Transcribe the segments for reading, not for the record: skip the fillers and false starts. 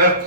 né?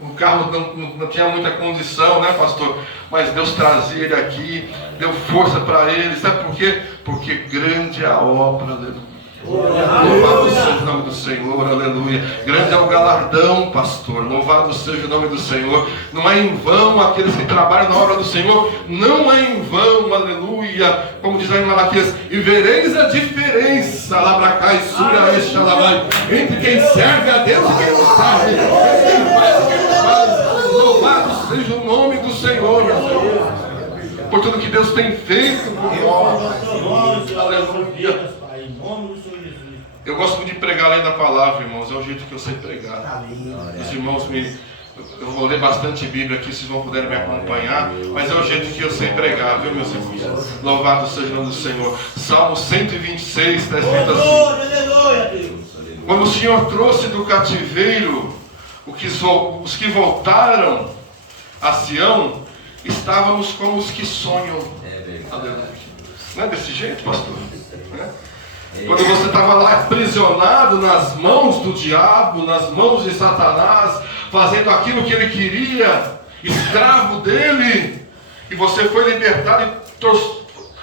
O carro não tinha muita condição, né, pastor? Mas Deus trazia ele aqui, deu força para ele. Sabe por quê? Porque grande é a obra, aleluia. Louvado seja o nome do Senhor, aleluia. Grande é o galardão, pastor. Louvado seja o nome do Senhor. Não é em vão aqueles que trabalham na obra do Senhor. Não é em vão, aleluia. Como diz lá em Malaquias, e vereis a diferença lá para cá e sura este alabai, entre quem serve a Deus e quem não serve, quem faz e quem não faz. Louvado seja o nome do Senhor, por tudo que Deus tem feito por nós. Aleluia. Eu gosto muito de pregar além da palavra, irmãos. É o jeito que eu sei pregar. Os irmãos eu vou ler bastante Bíblia aqui, vocês vão poder me acompanhar. Mas é o jeito que eu sei pregar, viu, meus irmãos? Louvado seja o nome do Senhor. Salmo 126 está escrito assim: quando o Senhor trouxe do cativeiro os que voltaram a Sião, estávamos como os que sonham. Não é desse jeito, pastor? Quando você estava lá aprisionado nas mãos do diabo, nas mãos de Satanás, fazendo aquilo que ele queria, escravo dele, e você foi libertado e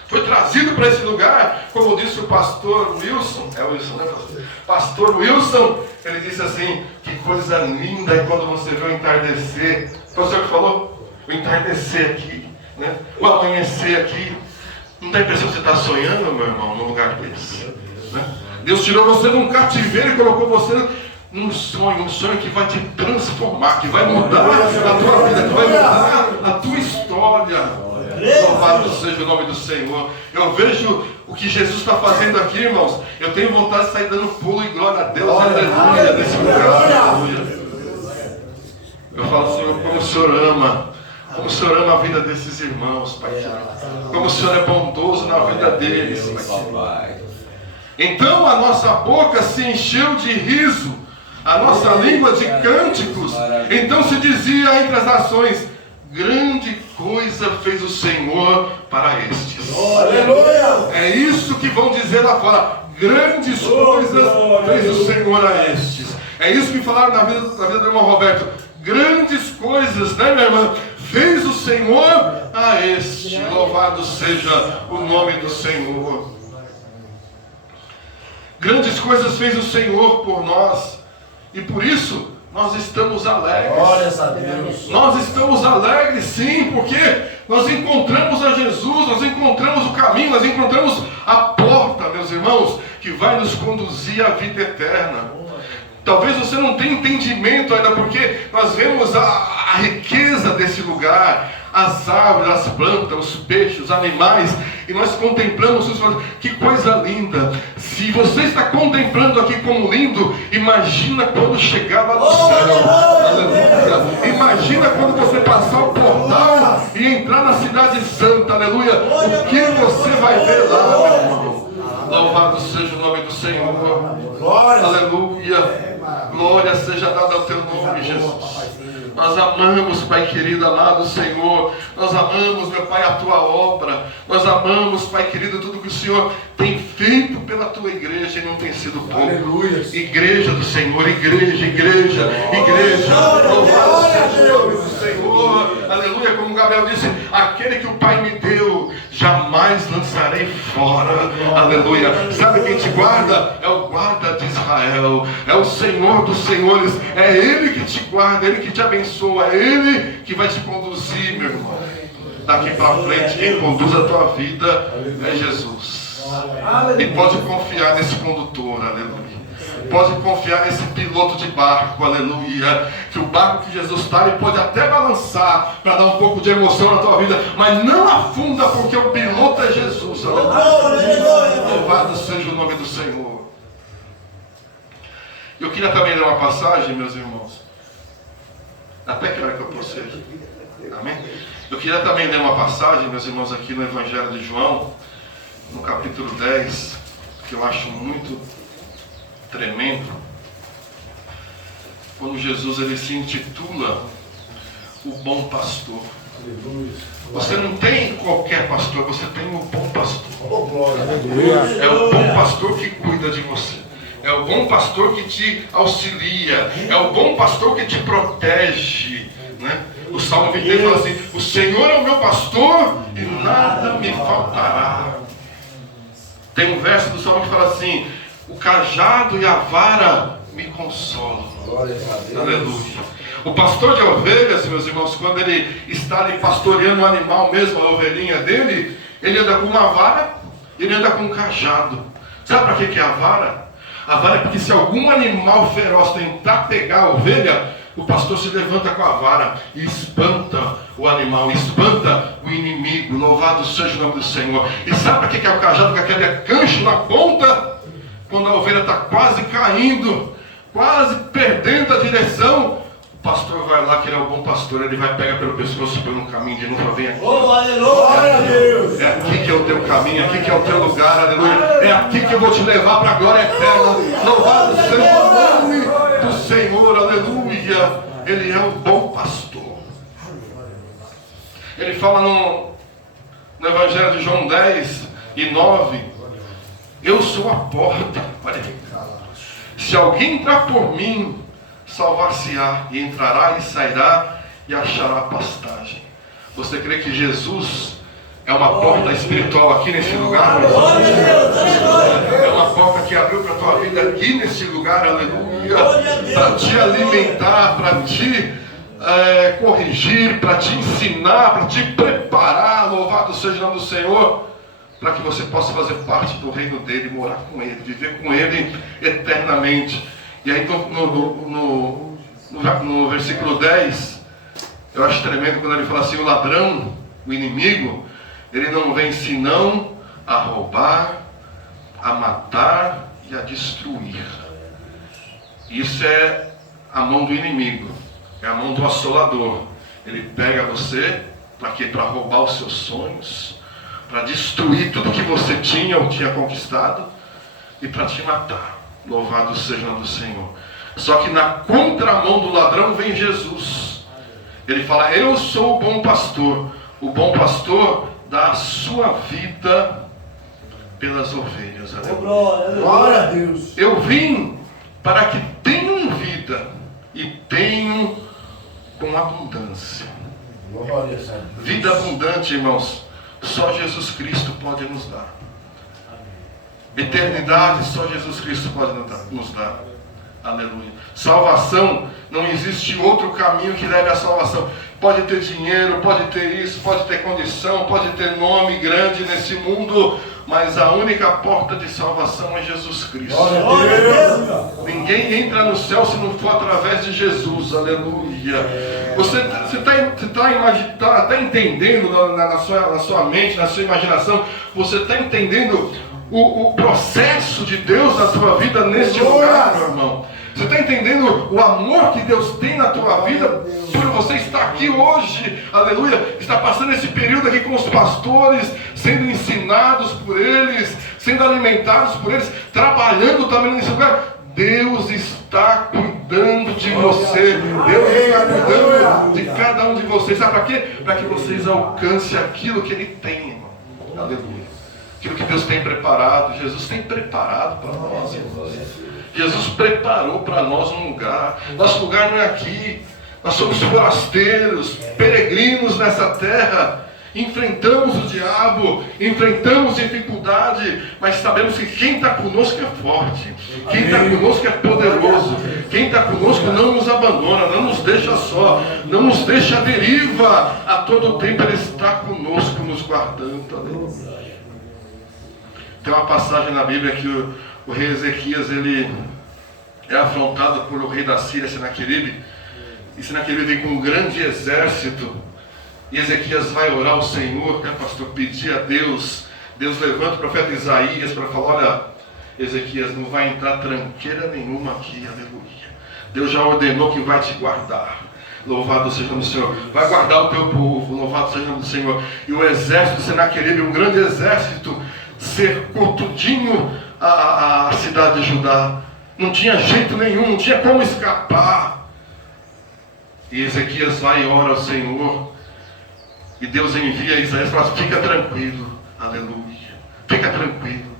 foi trazido para esse lugar, como disse o pastor Wilson, é o Wilson, né, pastor? Pastor Wilson, ele disse assim: que coisa linda é quando você vê o entardecer. Foi o senhor que falou? O entardecer aqui, né? O amanhecer aqui. Não dá a impressão que você está sonhando, meu irmão, num lugar desse, né? Deus tirou você de um cativeiro e colocou você num sonho, um sonho que vai te transformar, que vai mudar a tua vida, que vai mudar a tua história. Louvado seja o nome do Senhor. Eu vejo o que Jesus está fazendo aqui, irmãos. Eu tenho vontade de sair dando pulo e glória a Deus, aleluia, nesse lugar, aleluia. Eu falo, Senhor, como o Senhor ama. Como o Senhor ama a vida desses irmãos, Pai querido. Como o Senhor é bondoso na vida deles, Pai querido. Então a nossa boca se encheu de riso, a nossa língua de cânticos. Então se dizia entre as nações: grande coisa fez o Senhor para estes. Aleluia! É isso que vão dizer lá fora: grandes coisas fez o Senhor a estes. É isso que falaram na vida do irmão Roberto: grandes coisas, né, minha irmã? Fez o Senhor a este. Louvado seja o nome do Senhor. Grandes coisas fez o Senhor por nós, e por isso nós estamos alegres. Glória a Deus. Nós estamos alegres, sim, porque nós encontramos a Jesus, nós encontramos o caminho, nós encontramos a porta, meus irmãos, que vai nos conduzir à vida eterna. Talvez você não tenha entendimento ainda, porque nós vemos a riqueza desse lugar, as árvores, as plantas, os peixes, os animais, e nós contemplamos isso. Que coisa linda! Se você está contemplando aqui como lindo, imagina quando chegar lá no céu. Aleluia! Imagina quando você passar o portal e entrar na cidade santa. Aleluia! O que você vai ver lá, meu irmão? Louvado seja o nome do Senhor. Aleluia! Glória seja dada ao teu nome, Jesus. Nós amamos, Pai querido, amado Senhor. Nós amamos, meu Pai, a tua obra. Nós amamos, Pai querido, tudo que o Senhor tem feito pela tua igreja e não tem sido pouco. Aleluia. Igreja do Senhor, igreja, igreja, igreja. Louvado seja o nome do Senhor. Aleluia, como Gabriel disse: aquele que o Pai me deu, jamais lançarei fora. Aleluia. Sabe quem te guarda? É o guarda de Israel. É o Senhor dos senhores. É Ele que te guarda, Ele que te abençoa, é Ele que vai te conduzir, meu irmão. Daqui para frente, quem conduz a tua vida é Jesus. E pode confiar nesse condutor, aleluia. Pode confiar nesse piloto de barco, aleluia. Que o barco que Jesus está, ele pode até balançar para dar um pouco de emoção na tua vida, mas não afunda, porque o piloto é Jesus, aleluia. Louvado seja o nome do Senhor. Eu queria também ler uma passagem, meus irmãos. Até que hora que eu procedo? Amém? Eu queria também ler uma passagem, meus irmãos, aqui no Evangelho de João, no capítulo 10, que eu acho muito tremendo. Quando Jesus ele se intitula o bom pastor. Você não tem qualquer pastor, você tem o bom pastor. É o bom pastor que cuida de você. É o bom pastor que te auxilia. É o bom pastor que te protege, né? O Salmo 23 fala assim: o Senhor é o meu pastor e nada me faltará. Tem um verso do Salmo que fala assim: o cajado e a vara me consolam. Aleluia. O pastor de ovelhas, meus irmãos, quando ele está ali pastoreando o animal mesmo, a ovelhinha dele, ele anda com uma vara, ele anda com um cajado. Sabe para que é a vara? A vara é porque se algum animal feroz tentar pegar a ovelha, o pastor se levanta com a vara e espanta o animal, espanta o inimigo. Louvado seja o nome do Senhor. E sabe para que é o cajado? Com aquele gancho na ponta, quando a ovelha está quase caindo, quase perdendo a direção, o pastor vai lá, que ele é o bom pastor, ele vai pegar pelo pescoço, pelo caminho de novo, vem aqui. Oh, aleluia! É aqui que é o teu caminho, aqui que é o teu lugar, aleluia. É aqui que eu vou te levar para a glória eterna. Louvado seja o nome do Senhor, aleluia. Ele é o bom pastor. Ele fala no Evangelho de João 10:9: eu sou a porta. Olha aí. Se alguém entrar por mim, salvar-se-á, e entrará e sairá e achará pastagem. Você crê que Jesus é uma porta espiritual aqui nesse lugar? É uma porta que abriu para a tua vida aqui nesse lugar, aleluia, para te alimentar, para te corrigir, para te ensinar, para te preparar. Louvado seja o nome do Senhor, para que você possa fazer parte do reino dele, morar com ele, viver com ele eternamente. E aí no versículo 10, eu acho tremendo quando ele fala assim: o ladrão, o inimigo, ele não vem senão a roubar, a matar e a destruir. Isso é a mão do inimigo, é a mão do assolador. Ele pega você para quê? Para roubar os seus sonhos, para destruir tudo que você tinha ou tinha conquistado e para te matar. Louvado seja o nome do Senhor. Só que na contramão do ladrão vem Jesus. Ele fala: eu sou o bom pastor. O bom pastor dá a sua vida pelas ovelhas. Glória a Deus. Eu vim para que tenham vida e tenham com abundância. Vida abundante, irmãos, só Jesus Cristo pode nos dar. Eternidade, só Jesus Cristo pode nos dar. Aleluia. Salvação, não existe outro caminho que leve à salvação. Pode ter dinheiro, pode ter isso, pode ter condição, pode ter nome grande nesse mundo, mas a única porta de salvação é Jesus Cristo. Ninguém entra no céu se não for através de Jesus. Aleluia. Você está entendendo na sua mente, na sua imaginação, você está entendendo o processo de Deus na tua vida neste lugar, meu irmão? Você está entendendo o amor que Deus tem na tua vida por você estar aqui hoje? Aleluia. Está passando esse período aqui com os pastores, sendo ensinados por eles, sendo alimentados por eles, trabalhando também nesse lugar. Deus está cuidando de você. Deus está cuidando de cada um de vocês. Sabe para quê? Para que vocês alcancem aquilo que Ele tem, irmão. Aleluia. Aquilo que Deus tem preparado. Jesus tem preparado para nós, irmãos. Jesus preparou para nós um lugar. Nosso lugar não é aqui. Nós somos forasteiros, peregrinos nessa terra. Enfrentamos o diabo, enfrentamos dificuldade, mas sabemos que quem está conosco é forte, quem está conosco é poderoso, quem está conosco não nos abandona, não nos deixa só, não nos deixa à deriva. A todo tempo Ele está conosco, nos guardando. Tem uma passagem na Bíblia que o rei Ezequias, ele é afrontado por o rei da Síria, Senaqueribe, e Senaqueribe vem com um grande exército, e Ezequias vai orar ao Senhor, né, pastor, pedir a Deus. Deus levanta o profeta Isaías para falar: olha, Ezequias, não vai entrar tranqueira nenhuma aqui, aleluia. Deus já ordenou que vai te guardar. Louvado seja o Senhor. Vai guardar o teu povo, louvado seja o Senhor. E o exército de Senaqueribe, um grande exército, cercou tudinho a cidade de Judá. Não tinha jeito nenhum, não tinha como escapar. E Ezequias vai e ora ao Senhor. E Deus envia Isaías e fala: fica tranquilo, aleluia. Fica tranquilo.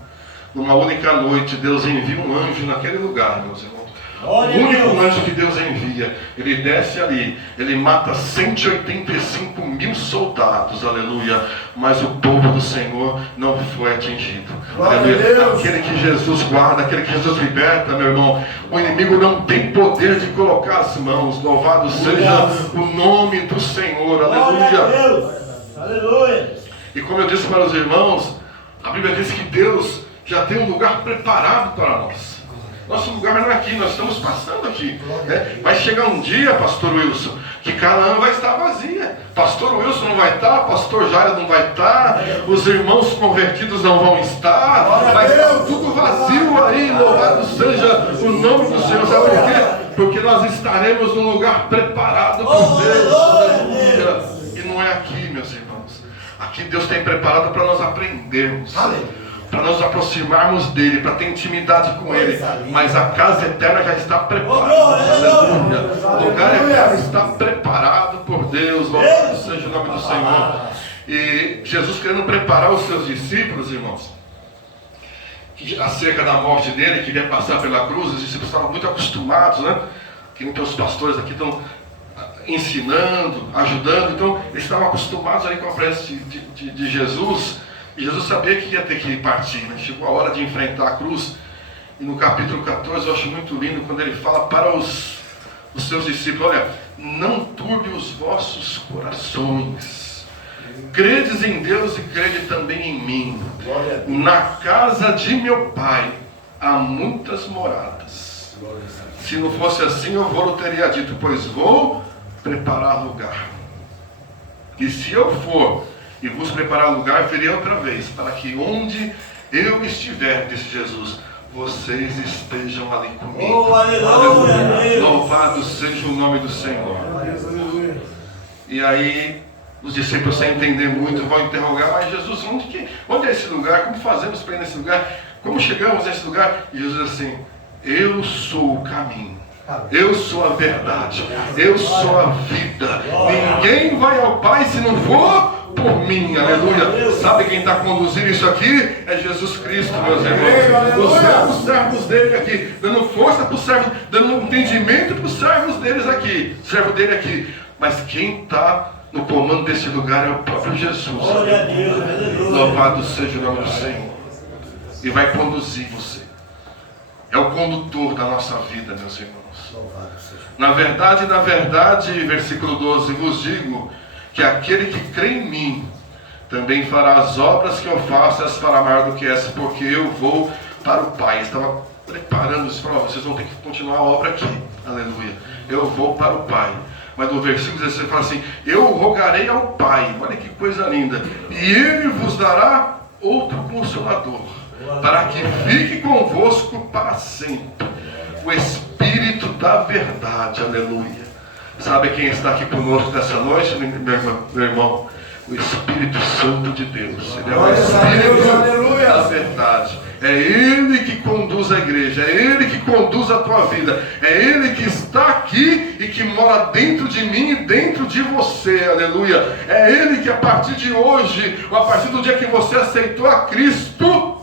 numa única noite, Deus envia um anjo naquele lugar, meus irmãos. O Glória a único Deus. anjo que Deus envia, ele desce ali, ele mata 185 mil soldados, aleluia, mas o povo do Senhor não foi atingido, Glória a aleluia. Deus. Aquele que Jesus guarda, aquele que Jesus liberta, meu irmão, o inimigo não tem poder de colocar as mãos. Louvado seja o nome do Senhor, Glória a aleluia. Deus. Aleluia. E como eu disse para os irmãos, a Bíblia diz que Deus já tem um lugar preparado para nós. Nosso lugar não é aqui, nós estamos passando aqui, né? Vai chegar um dia, pastor Wilson, que Canaã vai estar vazia. Pastor Wilson não vai estar, pastor Jairo não vai estar, os irmãos convertidos não vão estar, vai estar tudo vazio aí. Louvado seja o nome do Senhor. Sabe por quê? Porque nós estaremos num lugar preparado por Deus. Aleluia. E não é aqui, meus irmãos. Aqui Deus tem preparado para nós aprendermos, para nos aproximarmos dele, para ter intimidade com ele. Mas a casa eterna já está preparada. Aleluia. O lugar eterno está preparado por Deus. Louvado seja o nome do Senhor. E Jesus querendo preparar os seus discípulos, irmãos, que acerca da morte dele, que iria passar pela cruz, os discípulos estavam muito acostumados, né? Que nem os pastores aqui estão ensinando, ajudando. Então eles estavam acostumados aí com a presença de Jesus. E Jesus sabia que ia ter que partir, né? Chegou a hora de enfrentar a cruz. E no capítulo 14 eu acho muito lindo quando ele fala para os seus discípulos: olha, não turbe os vossos corações, credes em Deus e crede também em mim. Na casa de meu pai há muitas moradas. Se não fosse assim, eu vou teria dito, pois vou preparar lugar. E se eu for e vos preparar lugar, virei outra vez, para que onde eu estiver, disse Jesus, vocês estejam ali comigo. Oh, aleluia. Louvado seja o nome do Senhor. E aí os discípulos, sem entender muito, vão interrogar: mas Jesus, onde é esse lugar? Como fazemos para ir nesse lugar? Como chegamos nesse lugar? E Jesus assim: eu sou o caminho, eu sou a verdade, eu sou a vida. Ninguém vai ao Pai se não for por mim, aleluia. Sabe quem está conduzindo isso aqui? É Jesus Cristo, meus irmãos. Os servos dele aqui, dando força para os servos, dando entendimento para os servos deles aqui, servo dele aqui. Mas quem está no comando desse lugar é o próprio Jesus. Louvado seja o nome do Senhor. E vai conduzir você. É o condutor da nossa vida, meus irmãos. Na verdade, versículo 12, vos digo que aquele que crê em mim também fará as obras que eu faço, as fará maior do que essa, porque eu vou para o Pai. Estava preparando isso, falou: vocês vão ter que continuar a obra aqui, aleluia. Eu vou para o Pai. Mas no versículo 16 fala assim: eu rogarei ao Pai, olha que coisa linda, e Ele vos dará outro Consolador, para que fique convosco para sempre, o Espírito da verdade, aleluia. Sabe quem está aqui conosco nessa noite, meu irmão? O Espírito Santo de Deus. Ele é o Espírito da verdade. É Ele que conduz a igreja, é Ele que conduz a tua vida, é Ele que está aqui e que mora dentro de mim e dentro de você, aleluia. É Ele que a partir de hoje, ou a partir do dia que você aceitou a Cristo,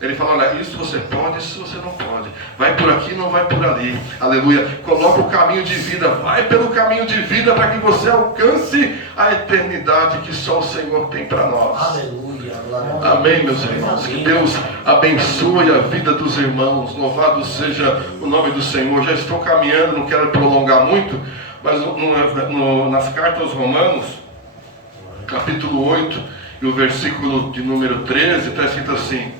Ele fala: olha, isso você pode, isso você não pode. Vai por aqui, não vai por ali. Aleluia. Coloca o caminho de vida. Vai pelo caminho de vida para que você alcance a eternidade que só o Senhor tem para nós. Aleluia. Amém, meus irmãos. Que Deus abençoe a vida dos irmãos. Louvado seja o nome do Senhor. Já estou caminhando, não quero prolongar muito, mas nas cartas aos Romanos, capítulo 8, e o versículo de número 13, está escrito assim.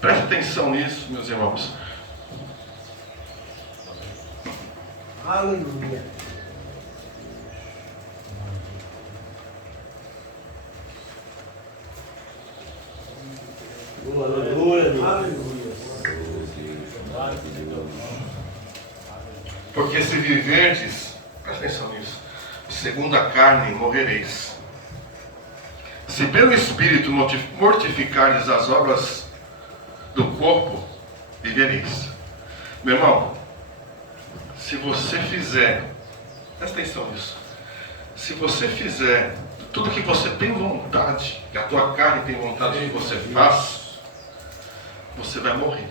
Preste atenção nisso, meus irmãos. Aleluia. Aleluia. Porque se viverdes, preste atenção nisso, segundo a carne morrereis. Se pelo Espírito mortificardes as obras do corpo, vivereis. Meu irmão, se você fizer, presta atenção nisso, se você fizer tudo que você tem vontade, que a tua carne tem vontade que você faça, você vai morrer.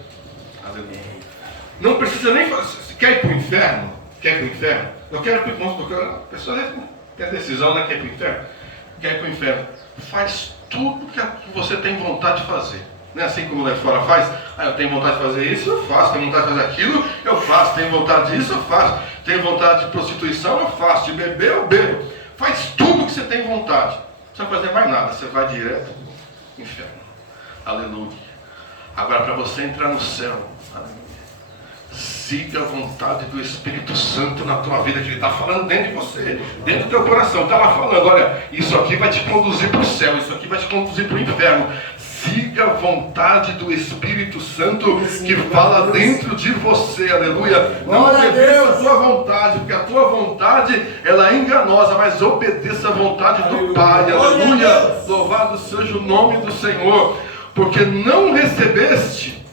Aleluia. Não precisa nem fazer. Quer ir para o inferno? Quer ir para o inferno? Eu quero ir para o inferno. A pessoa tem a decisão, né? Quer ir para o inferno? Quer ir para o inferno? Faz tudo que você tem vontade de fazer. Não é assim como lá fora faz? Eu tenho vontade de fazer isso, eu faço. Tenho vontade de fazer aquilo, eu faço. Tenho vontade disso, eu faço. Tenho vontade de prostituição, eu faço. De beber, eu bebo. Faz tudo que você tem vontade. Não precisa fazer mais nada. Você vai direto para o inferno. Aleluia. Agora, para você entrar no céu, aleluia, siga a vontade do Espírito Santo na tua vida, que Ele está falando dentro de você, dentro do teu coração. Está lá falando, olha, isso aqui vai te conduzir para o céu, isso aqui vai te conduzir para o inferno. Siga a vontade do Espírito Santo que fala dentro de você, aleluia. Não obedeça a tua vontade, porque a tua vontade, ela é enganosa, mas obedeça a vontade do Pai, aleluia. Louvado seja o nome do Senhor, porque não recebeste,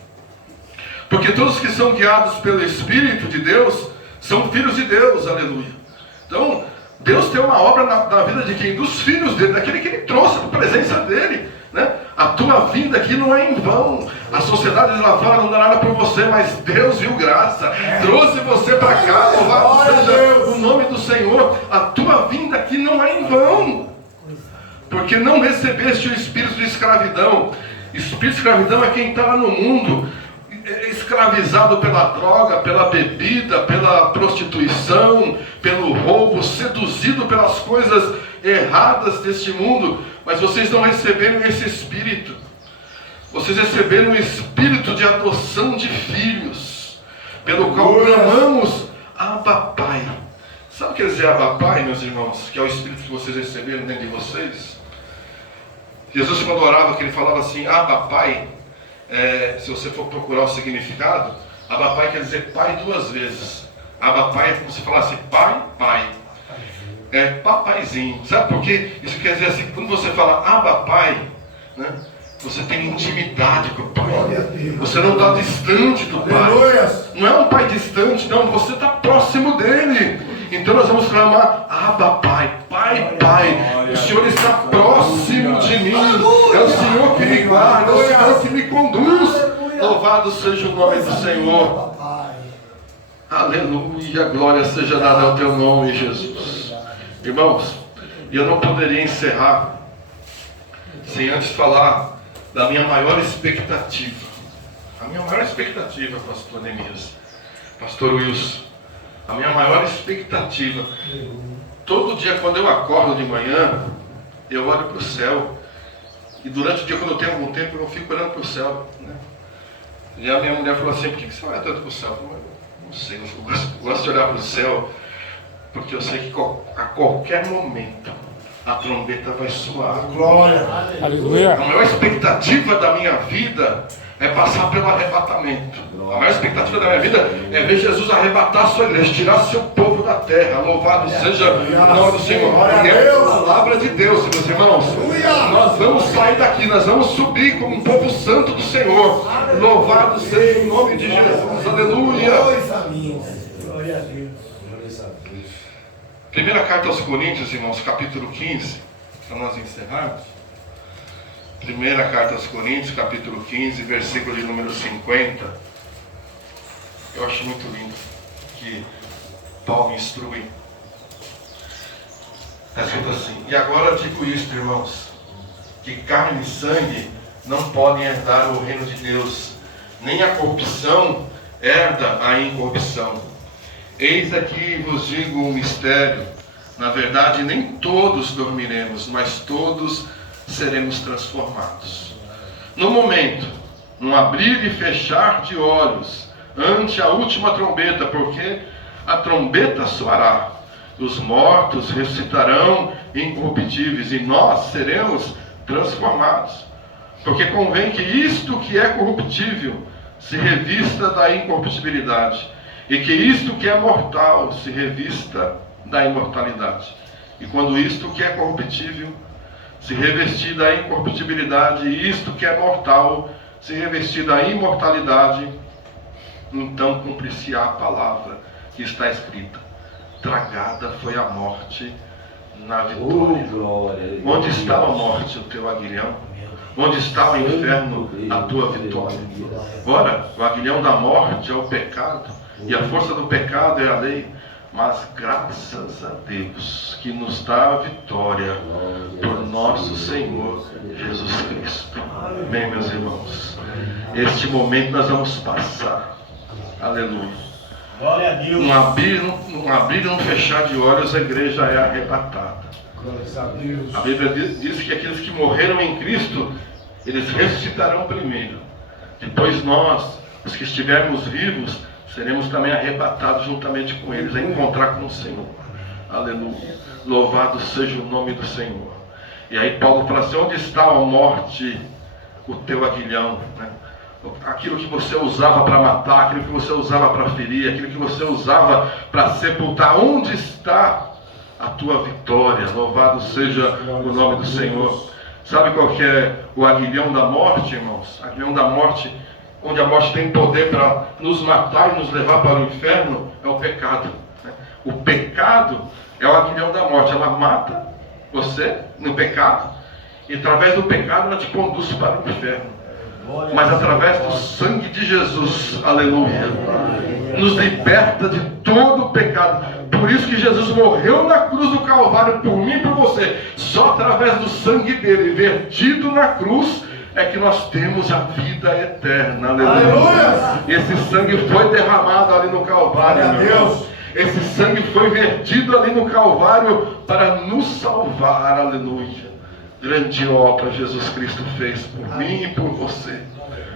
porque todos que são guiados pelo Espírito de Deus, são filhos de Deus, aleluia. Então, Deus tem uma obra na vida de quem? Dos filhos dele, daquele que Ele trouxe para a presença dele. Né? A tua vinda aqui não é em vão. A sociedade lá fora não dá nada por você, mas Deus viu graça, trouxe você para cá. Louvado seja o nome do Senhor. A tua vinda aqui não é em vão, porque não recebeste o espírito de escravidão. Espírito de escravidão é quem está lá no mundo, escravizado pela droga, pela bebida, pela prostituição, pelo roubo, seduzido pelas coisas erradas deste mundo. Mas vocês não receberam esse espírito. Vocês receberam o espírito de adoção de filhos, pelo qual clamamos Abba Pai. Sabe o que quer dizer Abba Pai, meus irmãos? Que é o espírito que vocês receberam dentro de vocês. Jesus, quando orava, que Ele falava assim, Abba Pai, se você for procurar o significado, Abba Pai quer dizer Pai duas vezes. Abba Pai é como se falasse Pai, Pai. É papaizinho. Sabe por quê? Isso quer dizer assim, quando você fala Abba Pai, né, você tem intimidade com o Pai. Você não está distante do Pai. Não é um Pai distante, não. Você está próximo dele. Então nós vamos clamar Abba Pai, Pai, Pai. O Senhor está próximo de mim. É o Senhor que me guarda, é o Senhor que me conduz. Louvado seja o nome do Senhor. Aleluia, glória seja dada ao teu nome, Jesus. Irmãos, eu não poderia encerrar sem antes falar da minha maior expectativa. A minha maior expectativa, pastor Neemias, pastor Wilson, a minha maior expectativa. Todo dia quando eu acordo de manhã, eu olho para o céu. E durante o dia, quando eu tenho algum tempo, eu fico olhando para o céu, né? E a minha mulher falou assim, por que você olha tanto para o céu? Eu não sei, eu gosto de olhar para o céu, porque eu sei que a qualquer momento a trombeta vai soar. Glória! Aleluia! A maior expectativa da minha vida é passar pelo arrebatamento. A maior expectativa da minha vida é ver Jesus arrebatar a sua igreja, tirar seu povo da terra. Louvado seja o nome do Senhor. Porque é a palavra de Deus, meus irmãos. Nós vamos sair daqui, nós vamos subir como um povo santo do Senhor. Louvado seja o nome de Jesus. Aleluia! Glória a Deus. Primeira carta aos Coríntios, irmãos, capítulo 15, para nós encerrarmos. Primeira carta aos Coríntios, capítulo 15, versículo de número 50. Eu acho muito lindo que Paulo instrui. Está escrito assim: e agora digo isto, irmãos, que carne e sangue não podem herdar o reino de Deus, nem a corrupção herda a incorrupção. Eis aqui vos digo um mistério. Na verdade, nem todos dormiremos, mas todos seremos transformados. No momento, num abrir e fechar de olhos, ante a última trombeta, porque a trombeta soará, os mortos ressuscitarão incorruptíveis, e nós seremos transformados. Porque convém que isto que é corruptível se revista da incorruptibilidade, e que isto que é mortal se revista da imortalidade. E quando isto que é corruptível se revestir da incorruptibilidade, e isto que é mortal se revestir da imortalidade, então cumprir-se-á a palavra que está escrita: tragada foi a morte na vitória. Onde está a morte, o teu aguilhão? Onde está o inferno, a tua vitória? Ora, o aguilhão da morte é o pecado, e a força do pecado é a lei. Mas graças a Deus que nos dá a vitória por nosso Senhor Jesus Cristo. Amém, meus irmãos? Este momento nós vamos passar. Aleluia. Glória a Deus. Num abrir e num fechar de olhos, a igreja é arrebatada. A Bíblia diz que aqueles que morreram em Cristo, eles ressuscitarão primeiro. Depois nós, os que estivermos vivos, seremos também arrebatados juntamente com eles a encontrar com o Senhor. Aleluia. Louvado seja o nome do Senhor. E aí Paulo fala assim: onde está a morte, o teu aguilhão? Né? Aquilo que você usava para matar, aquilo que você usava para ferir, aquilo que você usava para sepultar. Onde está a tua vitória? Louvado seja o nome do Senhor. Sabe qual que é o aguilhão da morte, irmãos? Aguilhão da morte, onde a morte tem poder para nos matar e nos levar para o inferno, é o pecado. O pecado é o aguilhão da morte. Ela mata você no pecado, e através do pecado ela te conduz para o inferno. Mas através do sangue de Jesus, aleluia, nos liberta de todo o pecado. Por isso que Jesus morreu na cruz do Calvário por mim e por você. Só através do sangue dele vertido na cruz é que nós temos a vida eterna. Aleluia. Esse sangue foi derramado ali no Calvário, meu Deus. Esse sangue foi vertido ali no Calvário para nos salvar. Aleluia. Grande obra Jesus Cristo fez por mim e por você,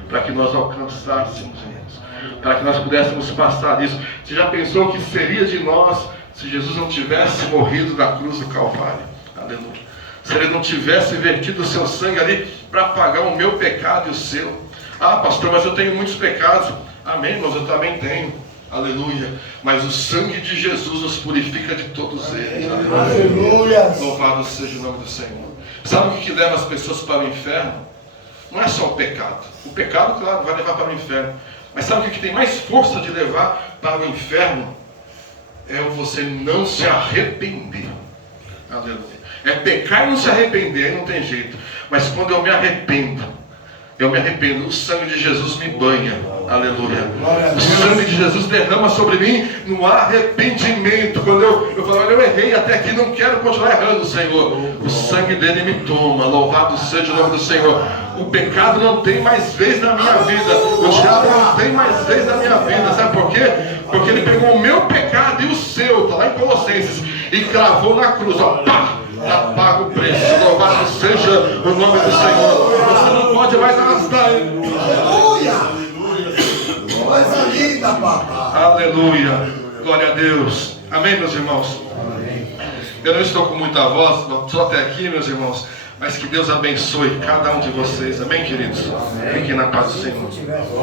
para que nós alcançássemos, irmãos, para que nós pudéssemos passar disso. Você já pensou o que seria de nós se Jesus não tivesse morrido na cruz do Calvário? Aleluia. Se ele não tivesse vertido o seu sangue ali para pagar o meu pecado e o seu. Ah, pastor, mas eu tenho muitos pecados. Amém, irmãos, eu também tenho. Aleluia. Mas o sangue de Jesus nos purifica de todos eles. Aleluia. Louvado seja o nome do Senhor. Sabe o que leva as pessoas para o inferno? Não é só o pecado. O pecado, claro, vai levar para o inferno. Mas sabe o que tem mais força de levar para o inferno? É você não se arrepender. Aleluia. É pecar e não se arrepender, aí não tem jeito. Mas quando eu me arrependo, o sangue de Jesus me banha. Aleluia. O sangue de Jesus derrama sobre mim no arrependimento. Quando eu falo, olha, eu errei até aqui, não quero continuar errando, Senhor. O sangue dele me toma. Louvado seja o nome do Senhor. O pecado não tem mais vez na minha vida. O diabo não tem mais vez na minha vida. Sabe por quê? Porque ele pegou o meu pecado e o seu, está lá em Colossenses, e cravou na cruz. Ó, pá! Já paga o preço. Louvado seja o nome do Senhor. Você não pode mais arrastar ele. Aleluia. Coisa linda, papai. Aleluia. Glória a Deus. Amém, meus irmãos? Eu não estou com muita voz, só até aqui, meus irmãos. Mas que Deus abençoe cada um de vocês. Amém, queridos? Fiquem na paz do Senhor.